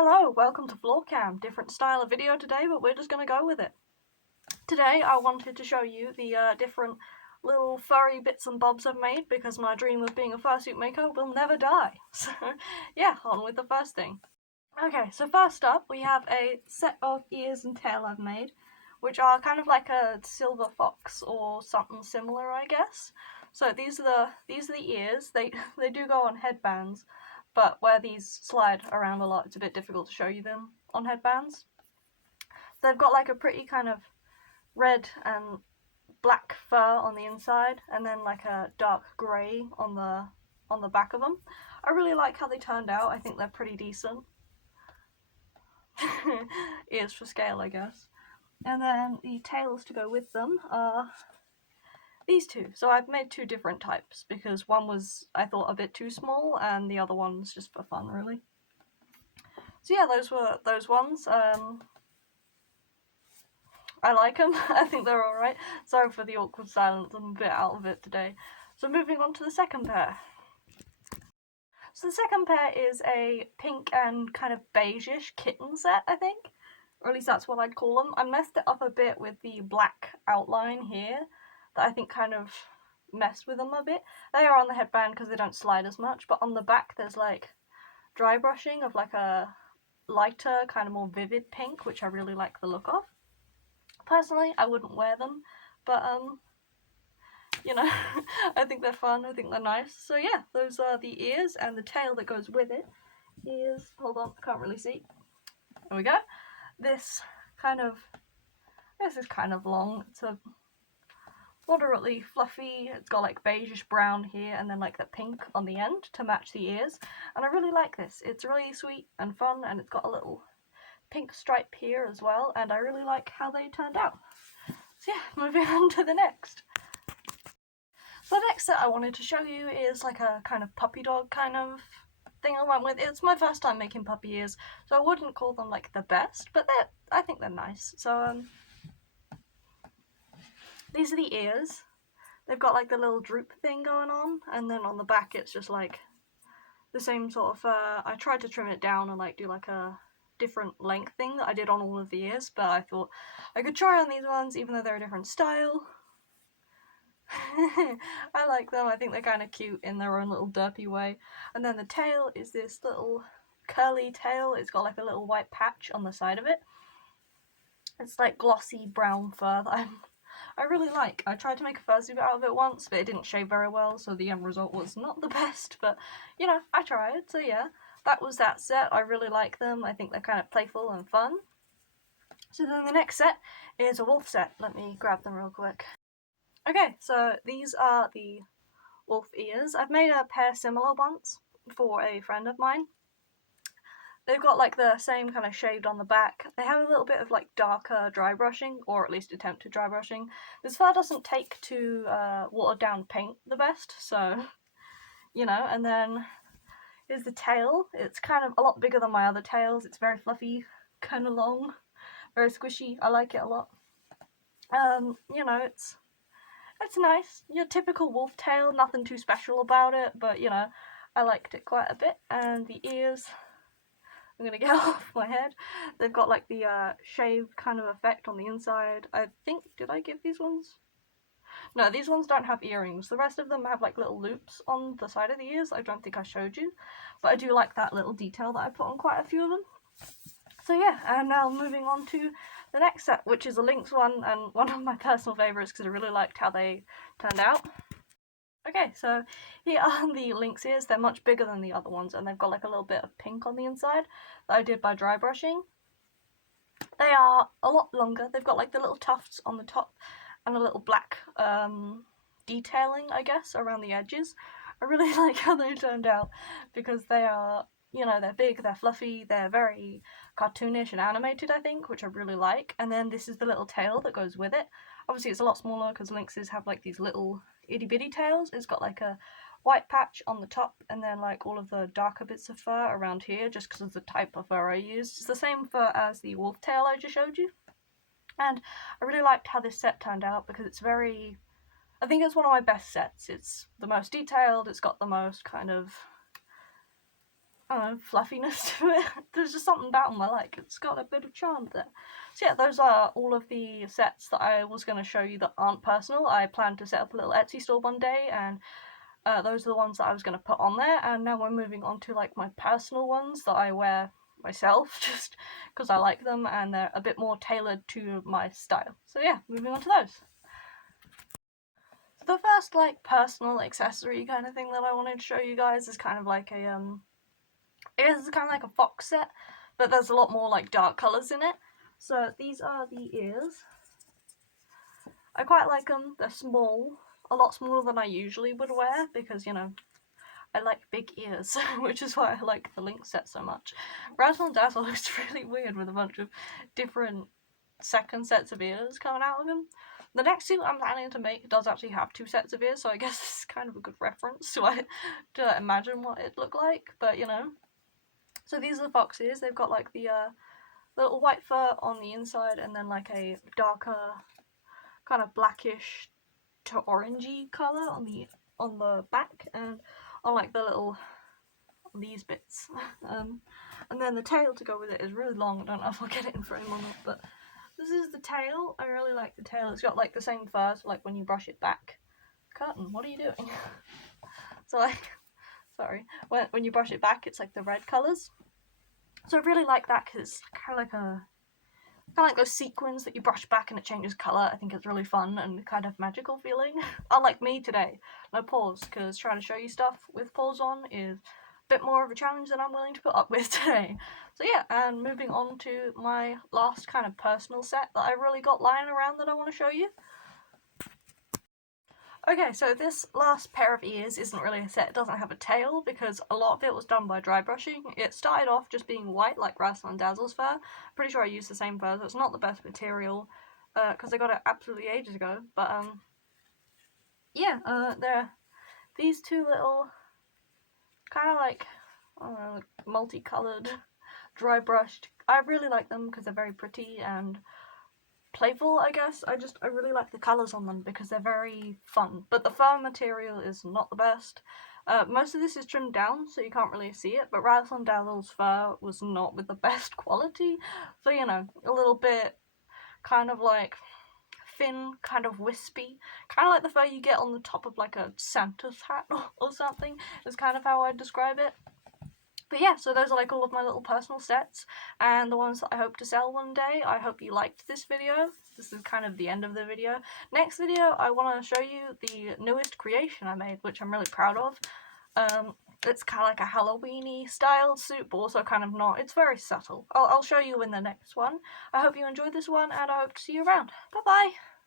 Hello, welcome to Floor Cam. Different style of video today, but we're just going to go with it. Today I wanted to show you the different little furry bits and bobs I've made because my dream of being a fursuit maker will never die. So yeah, on with the first thing. Okay, so first up we have a set of ears and tail I've made, which are kind of like a silver fox or something similar, I guess. So these are the ears. They do go on headbands, but where these slide around a lot, it's a bit difficult to show you them on headbands. They've got like a pretty kind of red and black fur on the inside, and then like a dark grey on the back of them. I really like how they turned out. I think they're pretty decent. Ears for scale, I guess. And then the tails to go with them are these two. So I've made two different types because one was, I thought, a bit too small, and the other one's just for fun, really. So yeah, those were those ones. I like them. I think they're alright. Sorry for the awkward silence, I'm a bit out of it today. So moving on to the second pair. So the second pair is a pink and kind of beige-ish kitten set, I think. Or at least that's what I'd call them. I messed it up a bit with the black outline here that I think kind of messed with them a bit. They are on the headband because they don't slide as much, but on the back there's like dry brushing of like a lighter, kind of more vivid pink, which I really like the look of. Personally, I wouldn't wear them, but you know, I think they're fun, I think they're nice. So yeah, those are the ears, and the tail that goes with it is, hold on, I can't really see. There we go. This is kind of long. It's a moderately fluffy, it's got like beigeish brown here and then like the pink on the end to match the ears. And I really like this. It's really sweet and fun, and it's got a little pink stripe here as well, and I really like how they turned out. So yeah, moving on to the next. So the next set I wanted to show you is like a kind of puppy dog kind of thing I went with. It's my first time making puppy ears, so I wouldn't call them like the best, but I think they're nice. So these are the ears. They've got like the little droop thing going on, and then on the back it's just like the same sort of I tried to trim it down and like do like a different length thing that I did on all of the ears, but I thought I could try on these ones even though they're a different style. I like them. I think they're kind of cute in their own little derpy way. And then the tail is this little curly tail. It's got like a little white patch on the side of it. It's like glossy brown fur that I really like. I tried to make a fursuit out of it once, but it didn't shave very well, so the end result was not the best. But you know, I tried. So yeah, that was that set. I really like them. I think they're kind of playful and fun. So then the next set is a wolf set. Let me grab them real quick. Okay, so these are the wolf ears. I've made a pair similar once for a friend of mine. They've got like the same kind of shade on the back. They have a little bit of like darker dry brushing, or at least attempted dry brushing. This fur doesn't take to watered down paint the best, so you know. And then here's the tail. It's kind of a lot bigger than my other tails. It's very fluffy, kind of long, very squishy. I like it a lot. You know, it's nice. Your typical wolf tail, nothing too special about it, but you know, I liked it quite a bit. And the ears, I'm gonna get off my head. They've got like the shaved kind of effect on the inside. I think, did I give these ones? No, these ones don't have earrings. The rest of them have like little loops on the side of the ears. I don't think I showed you, but I do like that little detail that I put on quite a few of them. So yeah, and now moving on to the next set, which is a lynx one, and one of my personal favourites because I really liked how they turned out. Okay, so here are the lynx ears. They're much bigger than the other ones, and they've got like a little bit of pink on the inside that I did by dry brushing. They are a lot longer. They've got like the little tufts on the top and a little black detailing, I guess, around the edges. I really like how they turned out because they are, you know, they're big, they're fluffy, they're very cartoonish and animated, I think, which I really like. And then this is the little tail that goes with it. Obviously it's a lot smaller because lynxes have like these little itty bitty tails. It's got like a white patch on the top and then like all of the darker bits of fur around here just because of the type of fur I used. It's the same fur as the wolf tail I just showed you. And I really liked how this set turned out because it's very, I think it's one of my best sets. It's the most detailed, it's got the most kind of I don't know, fluffiness to it. There's just something about them I like. It's got a bit of charm there. So yeah, those are all of the sets that I was going to show you that aren't personal. I plan to set up a little Etsy store one day, and those are the ones that I was going to put on there. And now we're moving on to like my personal ones that I wear myself, just because I like them and they're a bit more tailored to my style. So yeah, moving on to those. So the first like personal accessory kind of thing that I wanted to show you guys is kind of like a I guess it's kind of like a fox set, but there's a lot more like dark colours in it. So these are the ears. I quite like them. They're small, a lot smaller than I usually would wear because, you know, I like big ears, which is why I like the Link set so much. Razzle and Dazzle looks really weird with a bunch of different second sets of ears coming out of him. The next suit I'm planning to make does actually have 2 sets of ears, so I guess this is kind of a good reference to imagine what it'd look like, but you know. So these are the fox ears. They've got like the little white fur on the inside and then like a darker kind of blackish to orangey colour on the back and on like the little these bits. And then the tail to go with it is really long. I don't know if I'll get it in frame or not, but this is the tail. I really like the tail. It's got like the same fur, so like when you brush it back. Curtain, what are you doing? So like, sorry, when you brush it back, it's like the red colours. So I really like that because it's kind of like those sequins that you brush back and it changes colour. I think it's really fun and kind of magical feeling. Unlike me today, no paws, because trying to show you stuff with paws on is a bit more of a challenge than I'm willing to put up with today. So yeah, and moving on to my last kind of personal set that I really got lying around that I want to show you. Okay, so this last pair of ears isn't really a set. It doesn't have a tail because a lot of it was done by dry brushing. It started off just being white like Razzle and Dazzle's fur. Pretty sure I used the same fur, so it's not the best material because I got it absolutely ages ago. But yeah, they're these 2 little kind of like multicolored dry brushed. I really like them because they're very pretty and playful, I guess. I really like the colours on them because they're very fun. But the fur material is not the best. Most of this is trimmed down, so you can't really see it, but Razzle and Dazzle's fur was not with the best quality. So, you know, a little bit kind of like thin, kind of wispy. Kind of like the fur you get on the top of like a Santa's hat or something, is kind of how I'd describe it. But yeah, so those are like all of my little personal sets and the ones that I hope to sell one day. I hope you liked this video. This is kind of the end of the video. Next video, I want to show you the newest creation I made, which I'm really proud of. It's kind of like a Halloween-y styled suit, but also kind of not. It's very subtle. I'll show you in the next one. I hope you enjoyed this one, and I hope to see you around. Bye-bye!